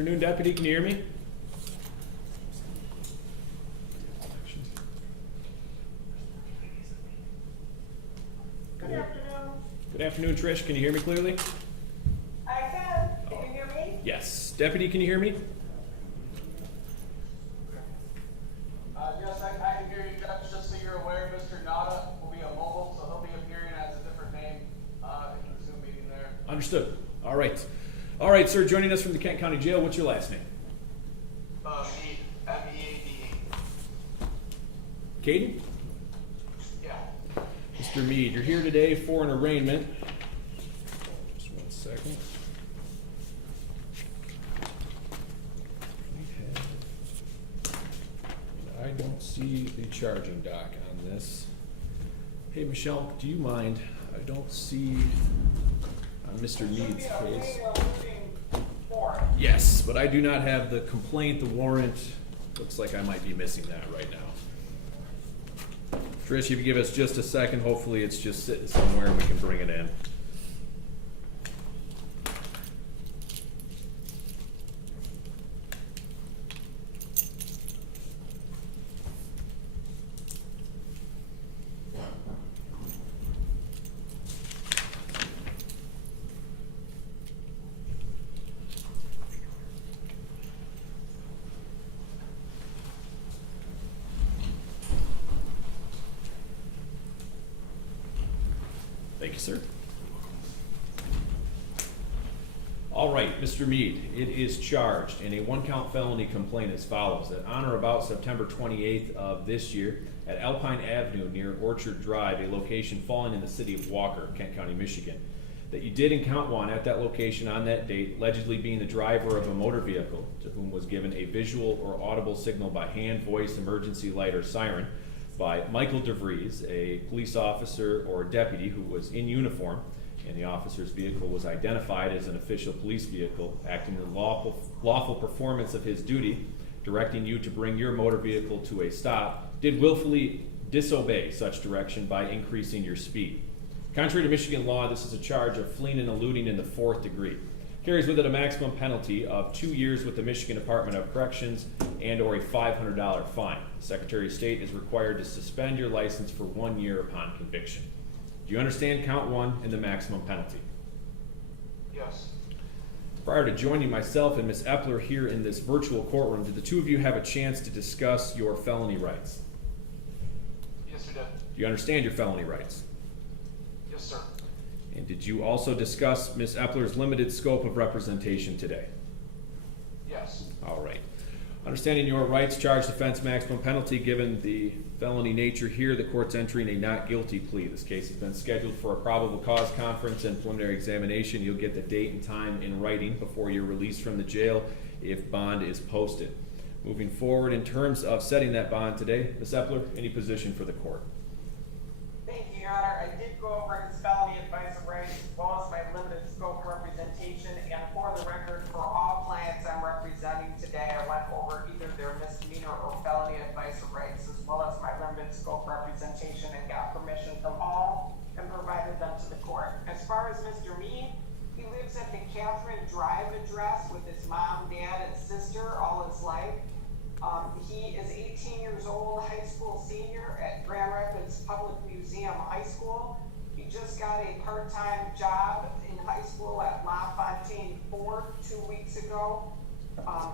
Afternoon, Deputy. Can you hear me? Good afternoon. Good afternoon, Trish. Can you hear me clearly? I can. Can you hear me? Yes. Deputy, can you hear me? Yes, I can hear you, Judge. Just so you're aware, Mr. Nada will be a mobile, so he'll be appearing as a different name in the Zoom meeting there. Understood. All right. All right, sir. Joining us from the Kent County Jail. What's your last name? Meade, M-E-A-D-E. Caden? Yeah. Mr. Meade, you're here today for an arraignment. Just 1 second. I don't see the charging dock on this. Hey, Michelle, do you mind? I don't see on Mr. Meade's case. Yes, but I do not have the complaint, the warrant. Looks like I might be missing that right now. Trish, if you give us just a second, hopefully it's just sitting somewhere and we can bring it in. Thank you, sir. All right, Mr. Meade, it is charged in a one-count felony complaint as follows: that on or about September 28th of this year at Alpine Avenue near Orchard Drive, a location falling in the city of Walker, Kent County, Michigan, that you did in count one at that location on that date, allegedly being the driver of a motor vehicle to whom was given a visual or audible signal by hand, voice, emergency light, or siren by Michael DeVries, a police officer or deputy who was in uniform, and the officer's vehicle was identified as an official police vehicle, acting in lawful performance of his duty, directing you to bring your motor vehicle to a stop, did willfully disobey such direction by increasing your speed. Contrary to Michigan law, this is a charge of fleeing and eluding in the 4th degree. Carries with it a maximum penalty of 2 years with the Michigan Department of Corrections and or a $500 fine. The Secretary of State is required to suspend your license for 1 year upon conviction. Do you understand count one and the maximum penalty? Yes. Prior to joining myself and Ms. Epler here in this virtual courtroom, did the two of you have a chance to discuss your felony rights? Yes, we did. Do you understand your felony rights? Yes, sir. And did you also discuss Ms. Epler's limited scope of representation today? Yes. All right. Understanding your rights, charge, defense, maximum penalty, given the felony nature here, the court's entering a not guilty plea. This case has been scheduled for a probable cause conference and preliminary examination. You'll get the date and time in writing before you're released from the jail if bond is posted. Moving forward, in terms of setting that bond today, Ms. Epler, any position for the court? Thank you, Your Honor. I did go over his felony advice of rights as well as my limited scope representation. And for the record, for all clients I'm representing today, I went over either their misdemeanor or felony advice of rights as well as my limited scope representation and got permission from all and provided them to the court. As far as Mr. Meade, he lives at the Catherine Drive address with his mom, dad, and sister all his life. He is 18 years old, high school senior at Grand Rapids Public Museum High School. He just got a part-time job in high school at La Fontaine Ford 2 weeks ago.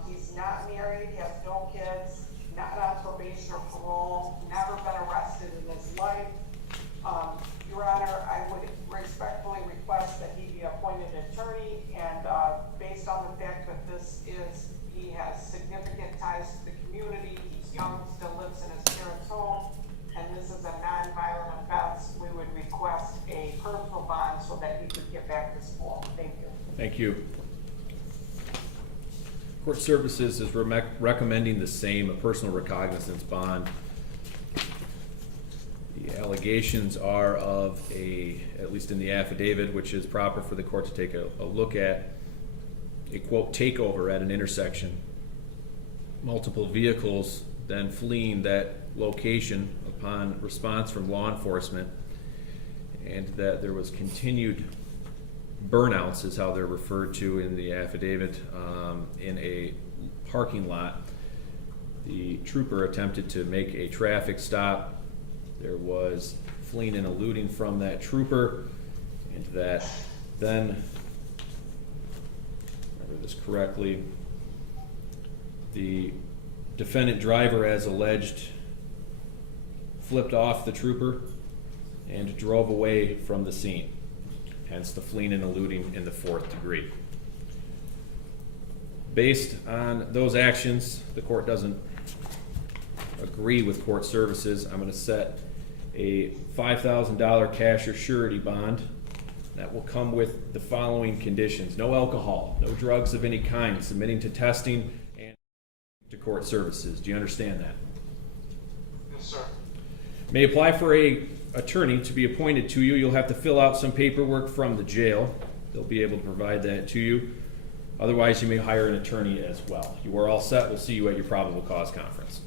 He's not married, he has no kids, not on probation or parole, never been arrested in his life. Your Honor, I would respectfully request that he be appointed attorney, and based on the fact that he has significant ties to the community, he's young, still lives in his parents' home, and this is a non-violent offense, we would request a personal bond so that he could get back to school. Thank you. Thank you. Court Services is recommending the same, a personal recognizance bond. The allegations are of at least in the affidavit, which is proper for the court to take a look at, a quote takeover at an intersection, multiple vehicles then fleeing that location upon response from law enforcement, and that there was continued burnouts is how they're referred to in the affidavit, in a parking lot. The trooper attempted to make a traffic stop. There was fleeing and eluding from that trooper, and that then, remember this correctly, the defendant driver, as alleged, flipped off the trooper and drove away from the scene, hence the fleeing and eluding in the 4th degree. Based on those actions, the court doesn't agree with court services. I'm going to set a $5,000 cash or surety bond that will come with the following conditions: no alcohol, no drugs of any kind, submitting to testing and to court services. Do you understand that? Yes, sir. May apply for a attorney to be appointed to you. You'll have to fill out some paperwork from the jail. They'll be able to provide that to you. Otherwise, you may hire an attorney as well. You are all set. We'll see you at your probable cause conference.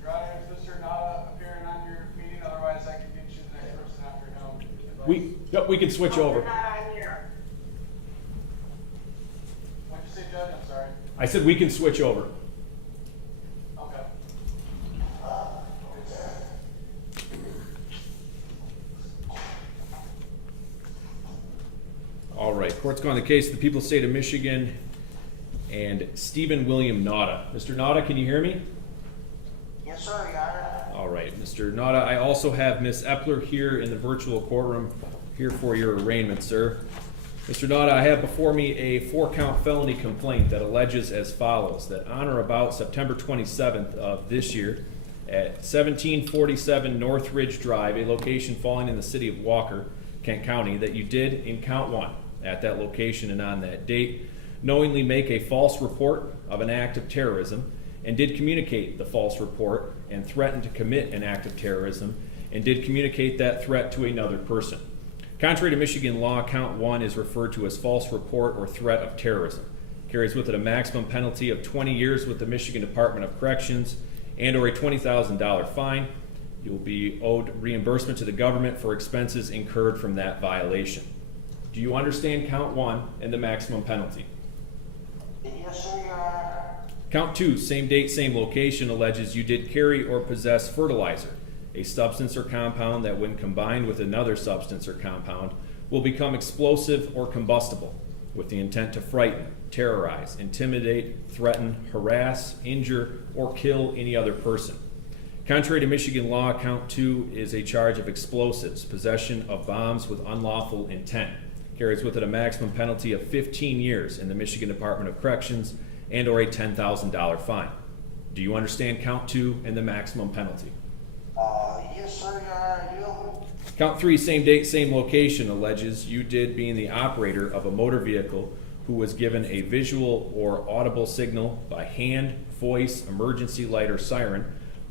Your Honor, is Mr. Nada appearing on your meeting? Otherwise, I can get you the next person after him. We can switch over. You're not on here. What'd you say, Judge? I'm sorry. I said we can switch over. Okay. All right, court's going to the case of the people of the state of Michigan and Stephen William Nauta. Mr. Nauta, can you hear me? Yes, sir, Your Honor. All right, Mr. Nauta, I also have Miss Epler here in the virtual courtroom, here for your arraignment, sir. Mr. Nauta, I have before me a 4-count felony complaint that alleges as follows: that on or about September 27th of this year, at 1747 North Ridge Drive, a location falling in the city of Walker, Kent County, that you did, in count 1, at that location and on that date, knowingly make a false report of an act of terrorism, and did communicate the false report and threaten to commit an act of terrorism, and did communicate that threat to another person. Contrary to Michigan law, count 1 is referred to as false report or threat of terrorism. Carries with it a maximum penalty of 20 years with the Michigan Department of Corrections and or a $20,000 fine. You will be owed reimbursement to the government for expenses incurred from that violation. Do you understand count 1 and the maximum penalty? Yes, sir, Your Honor. Count 2, same date, same location, alleges you did carry or possess fertilizer, a substance or compound that when combined with another substance or compound will become explosive or combustible, with the intent to frighten, terrorize, intimidate, threaten, harass, injure, or kill any other person. Contrary to Michigan law, count 2 is a charge of explosives, possession of bombs with unlawful intent. Carries with it a maximum penalty of 15 years in the Michigan Department of Corrections and or a $10,000 fine. Do you understand count 2 and the maximum penalty? Yes, sir, Your Honor, I do. Count 3, same date, same location, alleges you did, being the operator of a motor vehicle who was given a visual or audible signal by hand, voice, emergency light, or siren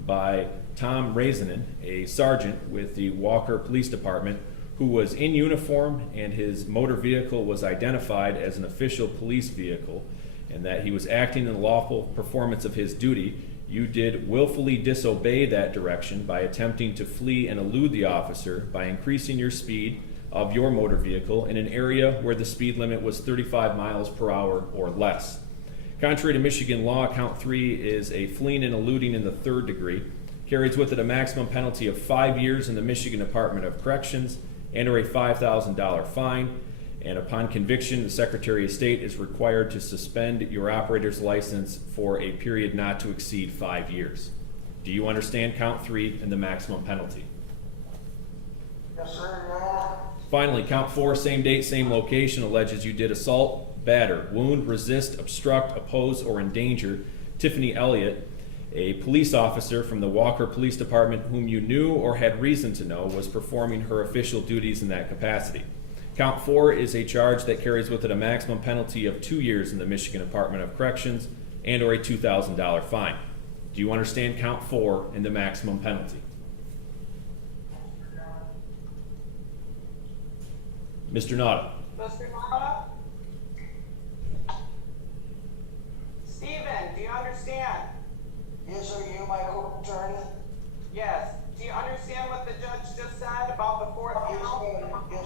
by Tom Raisinin, a sergeant with the Walker Police Department, who was in uniform, and his motor vehicle was identified as an official police vehicle, and that he was acting in the lawful performance of his duty. You did willfully disobey that direction by attempting to flee and elude the officer by increasing your speed of your motor vehicle in an area where the speed limit was 35 miles per hour or less. Contrary to Michigan law, count 3 is a fleeing and eluding in the 3rd degree. Carries with it a maximum penalty of 5 years in the Michigan Department of Corrections and or a $5,000 fine. And upon conviction, the Secretary of State is required to suspend your operator's license for a period not to exceed 5 years. Do you understand count 3 and the maximum penalty? Yes, sir, Your Honor. Finally, count 4, same date, same location, alleges you did assault, batter, wound, resist, obstruct, oppose, or endanger Tiffany Elliott, a police officer from the Walker Police Department whom you knew or had reason to know was performing her official duties in that capacity. Count 4 is a charge that carries with it a maximum penalty of 2 years in the Michigan Department of Corrections and or a $2,000 fine. Do you understand count 4 and the maximum penalty? Mr. Nada. Mr. Nada? Stephen, do you understand? Yes, sir, you my court attorney? Yes. Do you understand what the judge just said about the fourth Yes, count?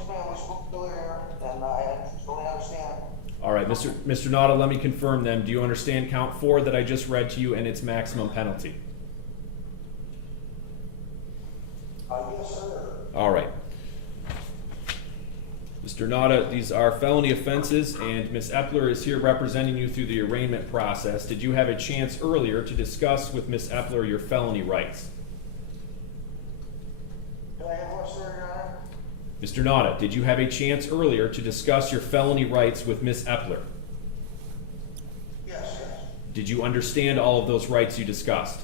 ma'am, we spoke earlier, and I totally understand. All right, Mr. Nada, let me confirm then. Do you understand count 4 that I just read to you and its maximum penalty? Yes, sir. All right. Mr. Nada, these are felony offenses, and Ms. Epler is here representing you through the arraignment process. Did you have a chance earlier to discuss with Ms. Epler your felony rights? Do I have what, sir, Your Honor? Mr. Nada, did you have a chance earlier to discuss your felony rights with Ms. Epler? Yes, sir. Did you understand all of those rights you discussed?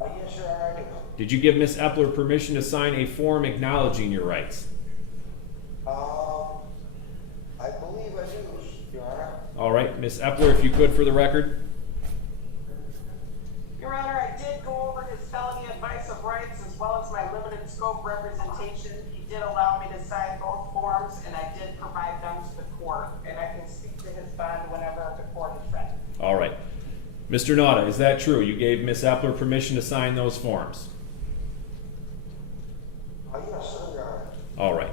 Yes, Your Honor, I do. Did you give Ms. Epler permission to sign a form acknowledging your rights? I believe I do, Your Honor. All right, Ms. Epler, if you could for the record. Your Honor, I did go over his felony advice of rights as well as my limited scope representation. He did allow me to sign both forms, and I did provide them to the court, and I can speak to his bond whenever the court is ready. All right. Mr. Nada, is that true? You gave Ms. Epler permission to sign those forms? Yes, sir, Your Honor. All right.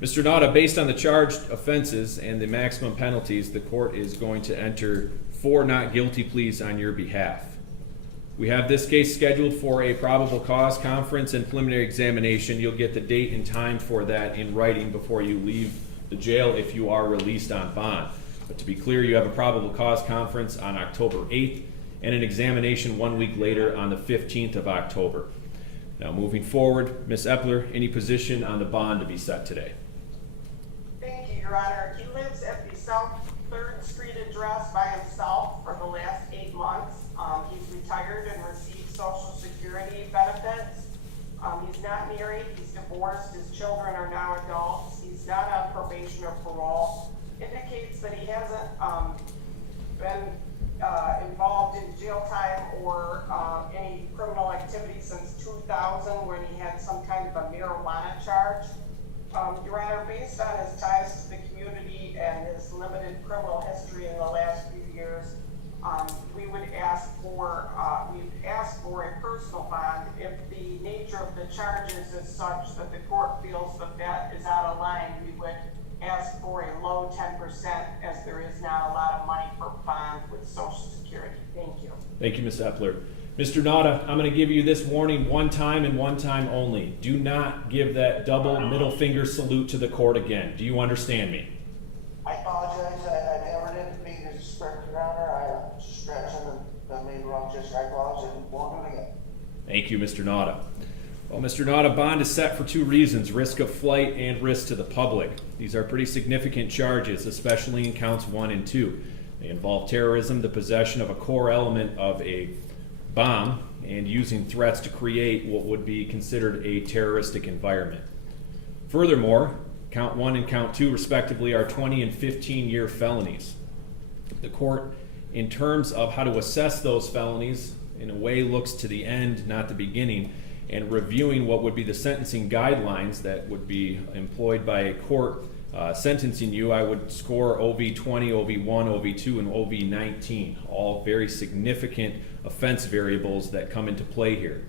Mr. Nada, based on the charged offenses and the maximum penalties, the court is going to enter 4 not guilty pleas on your behalf. We have this case scheduled for a probable cause conference and preliminary examination. You'll get the date and time for that in writing before you leave the jail if you are released on bond. But to be clear, you have a probable cause conference on October 8th and an examination 1 week later on the 15th of October. Now, moving forward, Ms. Epler, any position on the bond to be set today? Thank you, Your Honor. He lives at the South 3rd Street address by himself for the last 8 months. He's retired and receives Social Security benefits. He's not married, he's divorced, his children are now adults. He's not on probation or parole. Indicates that he hasn't been involved in jail time or any criminal activity since 2000 when he had some kind of a marijuana charge. Your Honor, based on his ties to the community and his limited criminal history in the last few years, we would ask for a personal bond if the nature of the charges is such that the court feels that that is out of line. We would ask for a low 10% as there is not a lot of money for bond with Social Security. Thank you. Thank you, Ms. Epler. Mr. Nada, I'm going to give you this warning one time and one time only. Do not give that double middle finger salute to the court again. Do you understand me? I apologize, I never did mean to disrespect, Your Honor. I was stretching and made the wrong gesture. I apologize and won't do it again. Thank you, Mr. Nada. Well, Mr. Nada, bond is set for 2 reasons: risk of flight and risk to the public. These are pretty significant charges, especially in counts 1 and 2. They involve terrorism, the possession of a core element of a bomb, and using threats to create what would be considered a terroristic environment. Furthermore, count 1 and count 2 respectively are 20 and 15-year felonies. The court, in terms of how to assess those felonies, in a way looks to the end, not the beginning, and reviewing what would be the sentencing guidelines that would be employed by a court sentencing you. I would score OV20, OV1, OV2, and OV19, all very significant offense variables that come into play here.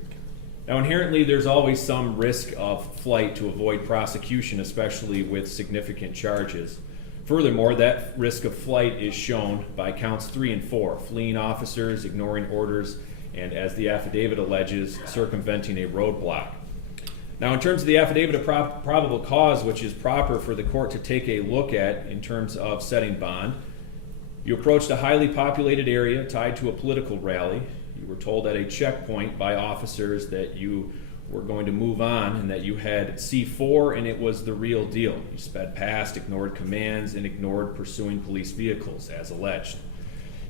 Now, inherently, there's always some risk of flight to avoid prosecution, especially with significant charges. Furthermore, that risk of flight is shown by counts 3 and 4, fleeing officers, ignoring orders, and as the affidavit alleges, circumventing a roadblock. Now, in terms of the affidavit of probable cause, which is proper for the court to take a look at in terms of setting bond, you approached a highly populated area tied to a political rally. You were told at a checkpoint by officers that you were going to move on and that you had C4 and it was the real deal. You sped past, ignored commands, and ignored pursuing police vehicles, as alleged.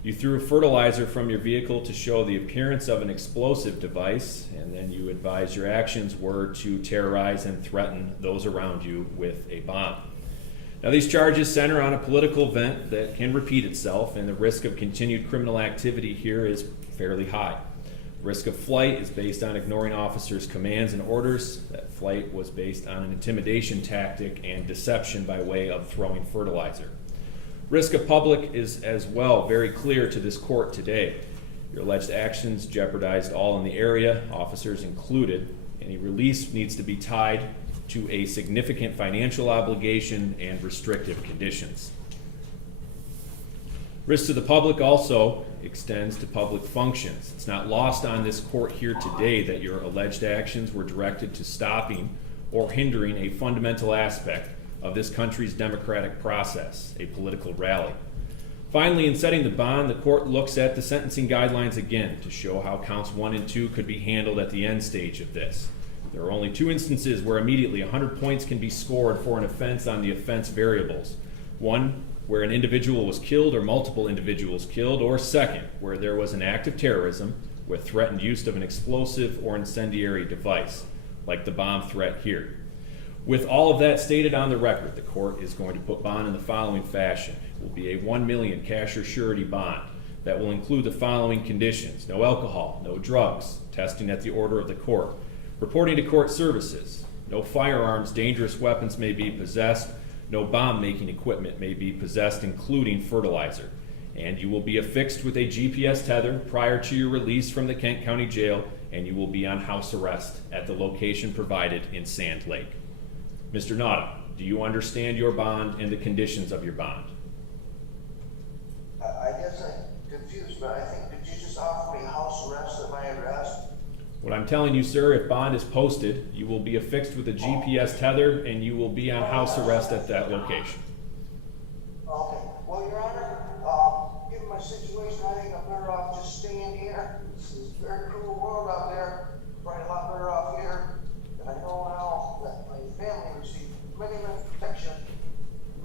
You threw fertilizer from your vehicle to show the appearance of an explosive device, and then you advised your actions were to terrorize and threaten those around you with a bomb. Now, these charges center on a political event that can repeat itself, and the risk of continued criminal activity here is fairly high. Risk of flight is based on ignoring officers' commands and orders. That flight was based on an intimidation tactic and deception by way of throwing fertilizer. Risk of public is as well very clear to this court today. Your alleged actions jeopardized all in the area, officers included. Any release needs to be tied to a significant financial obligation and restrictive conditions. Risk to the public also extends to public functions. It's not lost on this court here today that your alleged actions were directed to stopping or hindering a fundamental aspect of this country's democratic process, a political rally. Finally, in setting the bond, the court looks at the sentencing guidelines again to show how counts 1 and 2 could be handled at the end stage of this. There are only 2 instances where immediately 100 points can be scored for an offense on the offense variables. 1, where an individual was killed or multiple individuals killed, or 2nd, where there was an act of terrorism with threatened use of an explosive or incendiary device, like the bomb threat here. With all of that stated on the record, the court is going to put bond in the following fashion. It will be a $1 million cash or surety bond that will include the following conditions: no alcohol, no drugs, testing at the order of the court, reporting to court services, no firearms, dangerous weapons may be possessed, no bomb-making equipment may be possessed, including fertilizer. And you will be affixed with a GPS tether prior to your release from the Kent County Jail, and you will be on house arrest at the location provided in Sand Lake. Mr. Nauta, do you understand your bond and the conditions of your bond? I guess I'm confused, but I think, did you just offer me house arrest at my arrest? What I'm telling you, sir, if bond is posted, you will be affixed with a GPS tether and you will be on house arrest at that location. Okay, well, Your Honor, given my situation, I think I'm better off just staying here. This is a very cruel world out there, probably a lot better off here. And I know now that my family received many protection,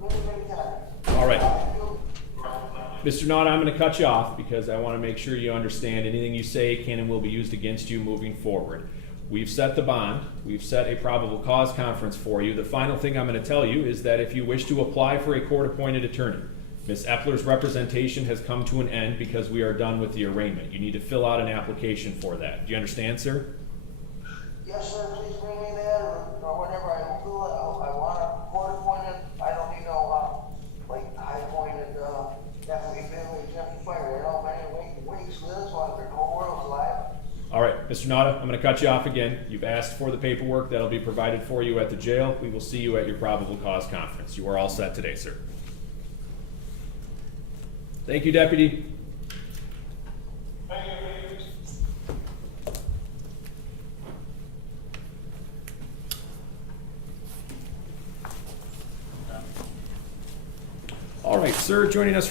many times. All right. Mr. Nauta, I'm going to cut you off because I want to make sure you understand anything you say can and will be used against you moving forward. We've set the bond. We've set a probable cause conference for you. The final thing I'm going to tell you is that if you wish to apply for a court-appointed attorney, Ms. Epler's representation has come to an end because we are done with the arraignment. You need to fill out an application for that. Do you understand, sir? Yes, sir, please bring me that, or whenever I will do it, I want a court appointed. I don't need no, like, high appointed, definitely fire. I don't have any weeks for this one, the whole world's alive. All right, Mr. Nauta, I'm going to cut you off again. You've asked for the paperwork that'll be provided for you at the jail. We will see you at your probable cause conference. You are all set today, sir. Thank you, Deputy. Thank you. All right, sir, joining us